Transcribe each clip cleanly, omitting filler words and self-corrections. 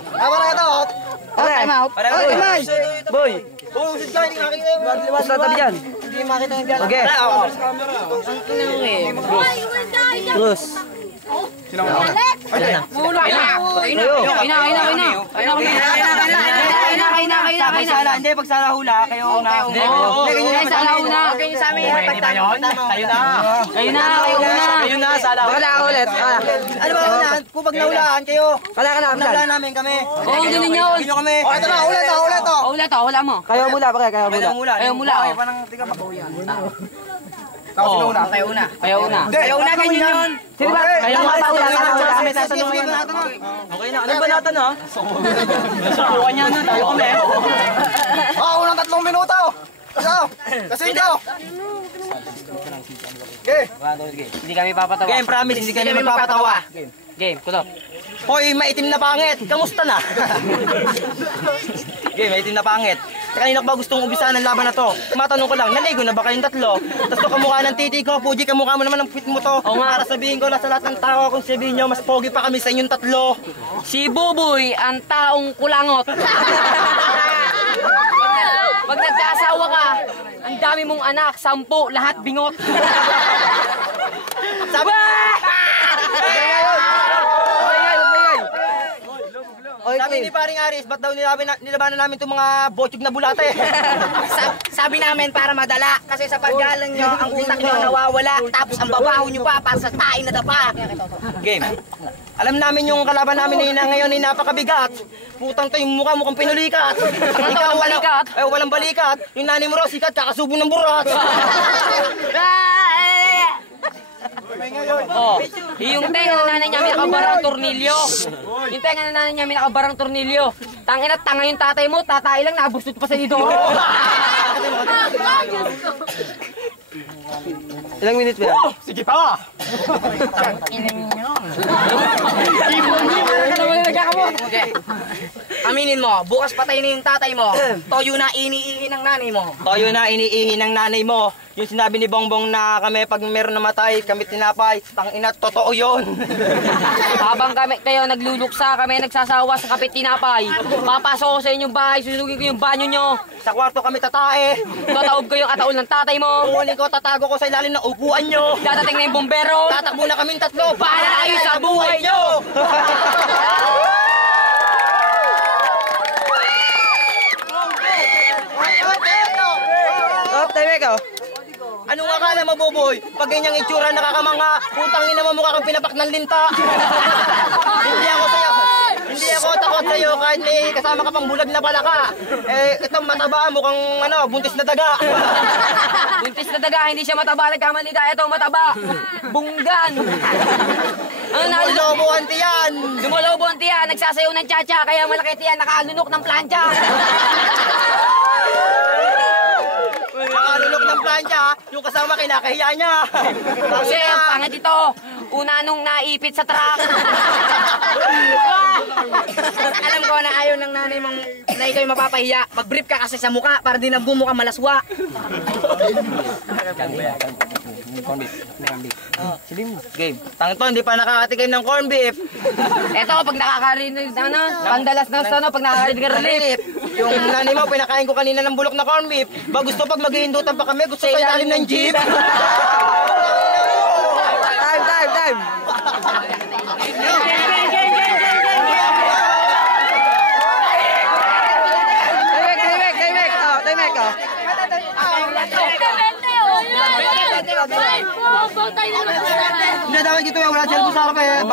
Para ito. Time out. Boy. Usit ka, hindi makikita yung Mas na tabi dyan. Hindi makita yung gala. Okay. Cruz. Hindi, pag sala hula, kayo una. Sala una. Kayo sa amin. Kayo na, sala hula. Baka na ulit. Ano ba unahan? Kung pag nahulaan kayo. Kala ka na. Nahulaan namin kami. Oo, ganun yun. Hindi nyo kami. O, ito na, ulit o, ulit o. Ulit, wala mo. Kayo mula, pare. Kayo mula. Kayo mula. Okay, parang tika mabawian. Kayo una. Kayo una, ganyan yun. Sino ba? Kayo mula. Kami tatanungin natin. Okay na. Ano ba natin ha? Subukan niya na. Tayo kami. Unang 3 minuto. Kasi ikaw. Okay. Hindi kami papatawa. Game, promise. Hindi kami magpapatawa. Game, kulot. Hoy, maitim na pangit. Kamusta na? Game, maitim na pangit. Kanina ko ba gustong umpisahan ng laban na to? Matanong ko lang, naligo na ba kayong tatlo? Tapos to kamukha ng titi ko, Puji, kamukha mo naman ng fit mo to. Para sabihin ko na sa lahat ng tao, kung sabihin nyo, mas pogi pa kami sa inyong tatlo. Si Buboy, ang taong kulangot. Pag nagkaasawa ka, ang dami mong anak, 10, lahat bingot. Sabi! Sabi ni paring Aris, ba't daw nilabanan namin itong mga botyog na bulate? Sabi namin para madala kasi sa paggalang nyo, ang utak nyo nawawala tapos ang babaho nyo pa para sa tain na dapa. Game. Alam namin yung kalaban namin na ngayon ay napakabigat. Putang to, yung mukha mukhang pinulikat. Walang balikat. Walang balikat. Yung nanay mo raw sikat, kakasubo ng burat. Oh, yung tenga na nanay niya may nakabarang tornilyo. Yung tenga na nanay niya may nakabarang tornilyo. Tangina, tanga yung tatay mo, tatay lang nabustot pa sa Lidoro. Ilang minutes ba yan? Sige pa! Okay. Aminin mo, bukas patay na yung tatay mo. Toyo na iniihi ng nanay mo. Toyo na iniihi ng nanay mo. Yung sinabi ni Bongbong na kami pag meron namatay, kami tinapay. Tangina, totoo yun. Habang kami kayo nagluluksa, kami nagsasawa sa kapit tinapay. Papasok ko sa inyong bahay, susugin ko yung banyo nyo. Sa kwarto kami tatae. Tataob ko yung ataol ng tatay mo. Kukunin ko, tatago ko sa ilalim ng upuan nyo. Dadating na yung bombero. Tatakbo na kaming tatlo. Para kayo sa buhay nyo! Anong akala mo, Boboy? Pag ganyang itsura nakakamanga, putang ina mo mukha kang pinapak ng linta. Hindi ako sa'yo. Hindi ako takot sa'yo kahit may kasama ka pang bulag na palaka. Itong mataba, mukhang buntis na daga. Buntis na daga, hindi siya mataba, nagkamali ka. Ito, mataba. Bunggan. Lumolobo ang tiyan. Lumolobo ang tiyan, nagsasayaw ng tsa-tsa, kaya malaki tiyan, nakaalunok ng plancha. Nakalulok ng plancha, yung kasama kinakahiya niya. Kasi ang pangit ito, una nung naipit sa truck. Alam ko na ayaw ng nanay mong na ikaw yung mapapahiya. Mag-brief ka kasi sa mukha para di na bumuka malaswa. Game. Tangto, hindi pa nakakatikim ng corn beef. Eto, pag nakakarinig, pandalas na pag nakakarinig ng relief. Yung nanay mo, pinakain ko kanina ng bulok na corn beef. Ba gusto pag maghihindutan pa kami, gusto sa ilalim ng jeep. Time! Hindi dapat dito wala cellphone sa harap eh.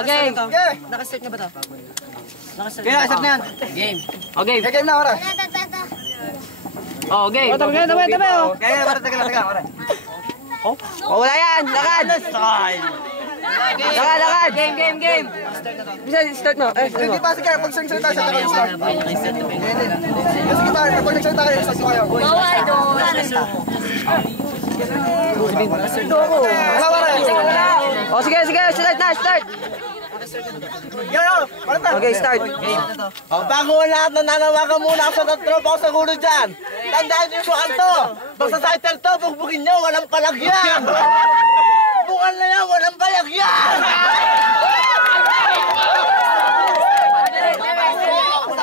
Game. Okay. Nakastart na ba ito? Kaya nakasap na yan. Okay. Game na, ora. Oh, game. Tabi. Kaya, ora, taga. Wala yan! Lakad! Lakad! Game. Bisa, start mo. Sige pa, sige. Pag nagsalita siya, taga start. Sige pa, pag nagsalita kayo, start kayo. Bawal doon. O sige, start! Okay, start. Bago lahat, nananawagan muna ako sa tropa ko sa gulo dyan. Tandaan niyo yung kanto. Basta sa ito, bugbugin nyo, walang palagyan. Normal na yan, walang bayak yan!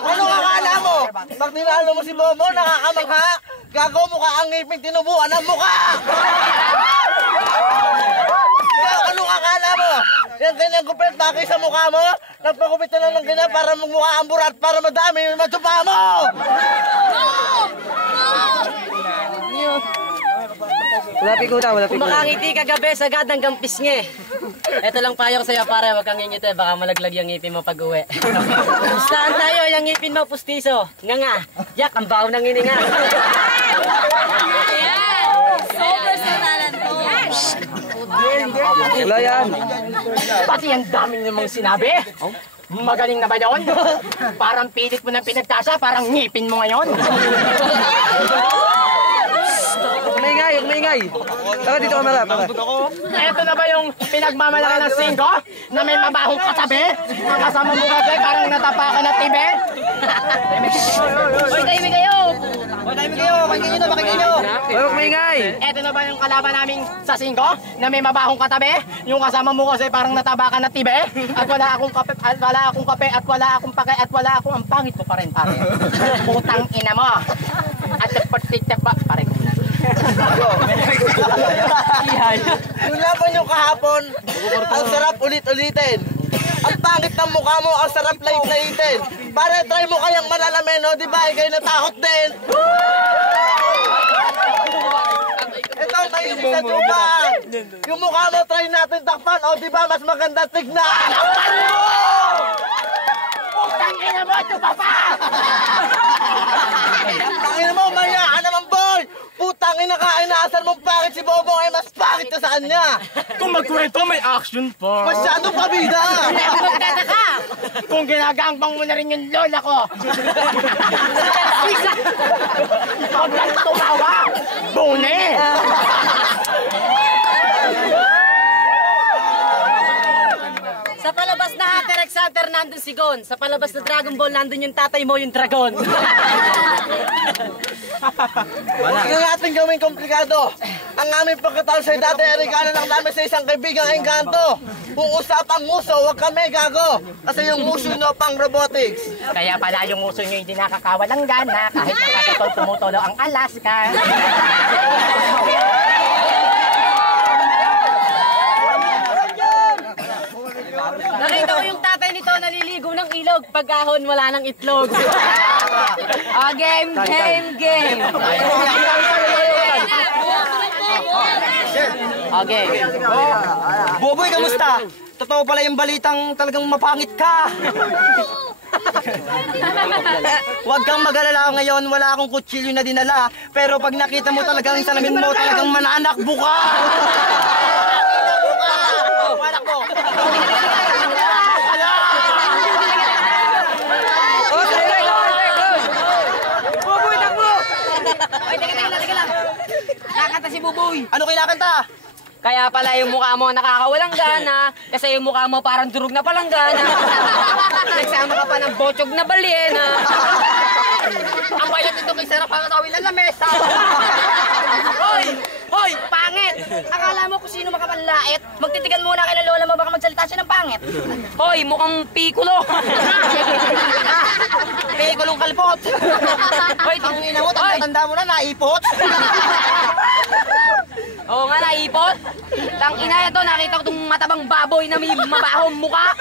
Anong akala mo? Pag tinalo mo si Bobo, nakakamangha? Gago mukha ang ngipin, tinubuan ang mukha! Anong akala mo? Yan kanyang gupit, bakit sa mukha mo? Nagpagupit na lang ng ganyan para magmukha ang burat, para madami yung matsupa mo! Wala pikuta, wala Kung makangiti kagabi, sagad hanggang pisngi. Ito lang payo ko sa'yo, pare, huwag kang ngingiti, baka malaglag yung ngipin mo pag uwi. Saan tayo, yung ngipin mo, pustiso. Nga, yak, ang baho ng hininga. So personalan to. Wala yan. Pati ang daming namang sinabi. Magaling na ba yun? Parang pilit mo ng pinagtasa, parang ngipin mo ngayon. Maingay, maingay. Tara dito kamera, para. Ito na ba yung pinagmamalaki ng 5 na may mabahong katabi? Ang kasama mo kasi parang natapakan na tibe? Hoy, tahimik kayo. Pakinggan nyo, pakinggan nyo! Huwag maingay. Ito na ba yung kalaban namin sa 5 na may mabahong katabi? Yung kasama mo kasi parang natapakan na tibe? At wala akong kape, at wala akong kape, at wala akong pake, at wala akong ang pangit mo pa rin, pare. Putang ina mo. At pa pare ko na. Yung laban yung kahapon, ang sarap ulit-ulitin. Ang pangit ng mukha mo, ang sarap lait-laitin. Pare, try mo kayang malalamin, no? Di ba? Ikay natakot din. Ito ang mahilig sa tuba. Yung mukha mo, try natin takpan. O, di ba? Mas maganda tignan. Takpan mo! Putang ina mo, tuba pa! Tangina mo, maya ka naman, boy! Putang ina ka, inaasan mong pangit si Bobong ay mas pangit ka sa kanya! Kung magkwento, may action pa. Masyadong pabida! Magdada ka! Kung ginagaambang mo na rin yung lola ko. Huwag lang tumawa! Bune! Sa palabas na Hacker x Hunter, nandun si Gon. Sa palabas na Dragon Ball, nandun yung tatay mo, yung dragon. Huwag na natin gawing komplikado. Ang aming pagkatao sa'yo dati ay regalo lang namin sa isang kaibigang engkanto. Kung usapang muso, huwag kami gago. Kasi yung muso nyo pang robotics. Kaya pala yung uso nyo hindi nakakawalang gana kahit nakatotol tumutulo ang Alaska. Nakita ko yung tatay nito naliligo ng ilog. Pagkahon, wala nang itlog. Game. Okay. Boboy, kamusta? Totoo pala yung balitang talagang mapangit ka. Huwag kang mag-alala ngayon, wala akong kutsilyo na dinala. Pero pag nakita mo talagang salamin mo, talagang mananakbo ka. Anak mo. Boboy, takbo! Ay, teka lang. Nakakanta si Buboy. Ano kinakanta? Kaya pala yung mukha mo nakakawalang gana, kasi yung mukha mo parang durog na palanggana. Nagsama ka pa ng botsog na balyena. Ang bayad nito kay Sarap ang tawin ng lamesa. Hoy, pangit! Akala mo kung sino makapanlait? Magtitigan muna kay lola mo, baka magsalita siya ng pangit. Hoy, mukhang pikulo. Pikulong kalpot. Hoy, Tangina mo, tanda mo na, naipot. Oo nga, naipot. Tangina ito, nakita ko itong matabang baboy na may mabahong muka.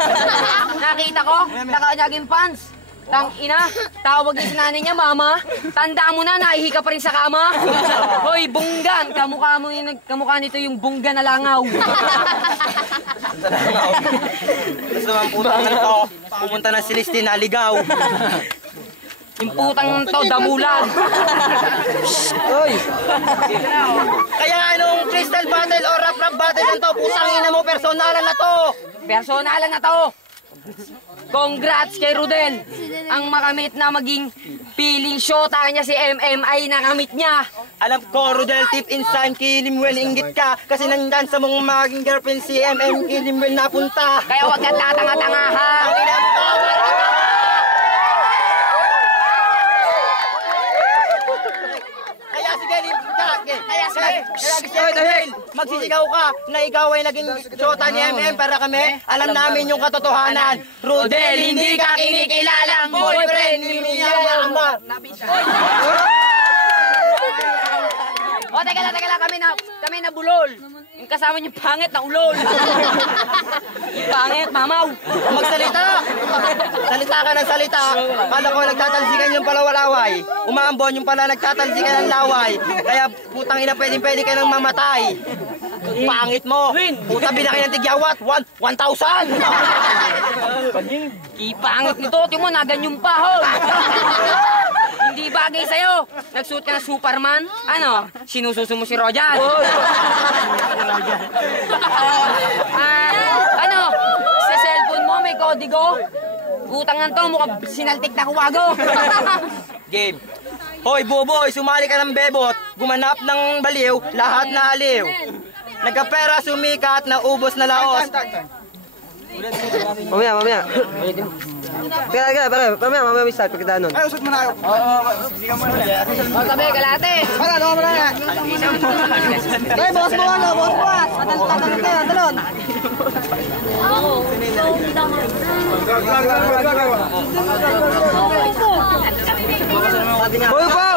Nakita ko, nakanyaging pants. Tangina, tawag niya sa nanay niya, mama. Tanda mo na, naihi ka pa rin sa kama. Hoy, bunggan, kamukha nito yung bunggan na langaw. Gusto naman putang na to. Pumunta na si Listy, naligaw. Yung putang to, damulan. Oy! Kaya anong crystal battle o rap-rap battle lang to? Putang ina mo, personalan na to. Personalan na to. Congrats kay Rudel. Ang makamit na maging piling shota niya si MM ay nakamit niya. Alam ko, Rodel, tip inside, Kilimwell, inggit ka. Kasi nandyan sa mong maging girlfriend si MM, Kilimwell napunta. Kaya huwag kang tatanga-tanga ha. Kaya sige, kaya magsisigaw ka na ikaw ay naging shota ni MM para kami alam namin yung katotohanan. Rudel, hindi ka kinikilalang boyfriend ni Mia Amar. O, teka lang, kami na bulol. Yung kasama niyo pangit na ulol. Yung pangit, mamaw. Magsalita! Salita ka ng salita. Kala ko nagtatalsikan yung palawalaway. Umaambon yung pala nagtatalsikan ng laway. Kaya putang ina pwede ka nang mamatay. Pangit mo. Puta binaki ng tigyawat. 1,000! Ipangit nito, tingnan mo, naganyong pa, ho. Hindi bagay sa'yo. Nagsuot ka ng Superman. Ano? Sinususo mo si Rojan. Ano? Sa cellphone mo may kodigo. Utangan to, mukha sinaltik na kuwago. Game. Hoy, buboy, sumali ka ng bebot. Gumanap ng baliw, lahat na aliw. Nagkapera, sumikat, naubos na laos. Mamaya. Kaya, mamaya may start pagkita nun. Ay, usot mo na kayo. O, sabi, kalate. Wala, ano mo na yan? Ay, boss mo. Talon. Boy pa!